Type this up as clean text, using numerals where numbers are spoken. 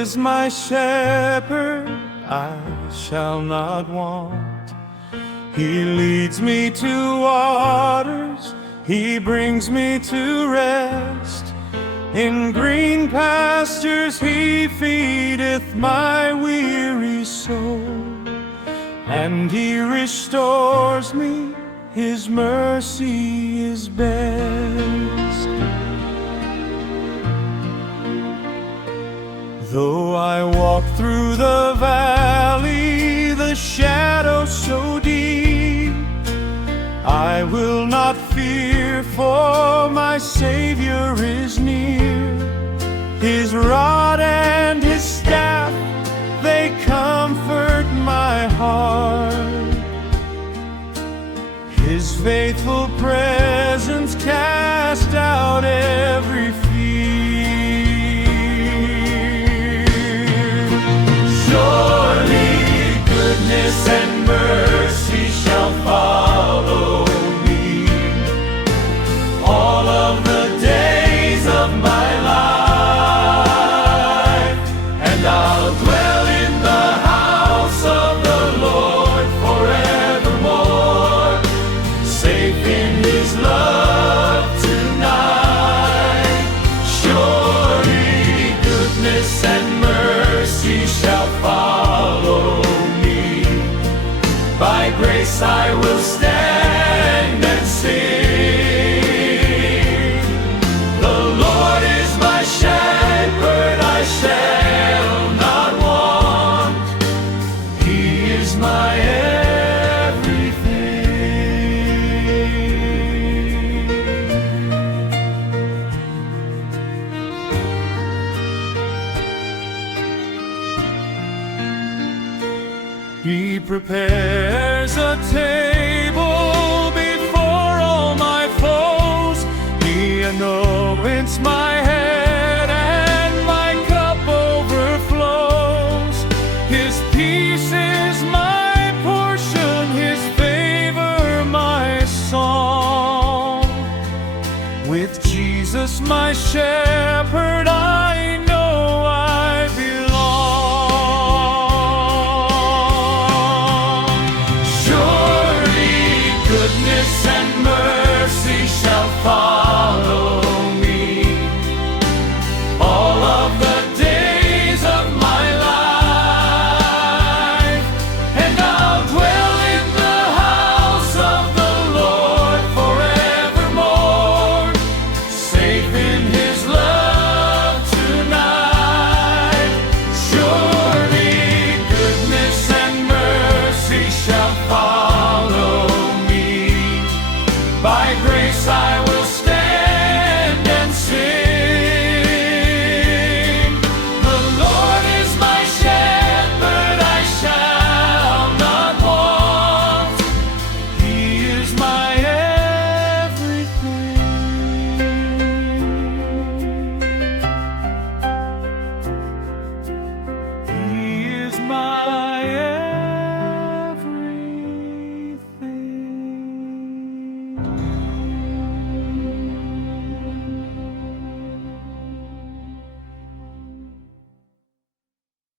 is my shepherd, I shall not want. He leads me to waters, He brings me to rest. In green pastures He feedeth my weary soul, and He restores me, His mercy is best. Though I walk through the valley, the shadow so deep, I will not fear, for my Savior is near. His rod and His staff, they comfort my heart. His faithful presence cast out every fear. Surely goodness and mercy shall follow me all of the days of my life, and I'll dwell in the house of the Lord forevermore, safe in His love tonight. Surely goodness and mercy shall follow me. By grace I will stand and sing. The Lord is my shepherd, I shall not want. He is my everything. He prepares a table before all my foes. He anoints my head and my cup overflows. His peace is my portion, His favor my song. With Jesus my shepherd,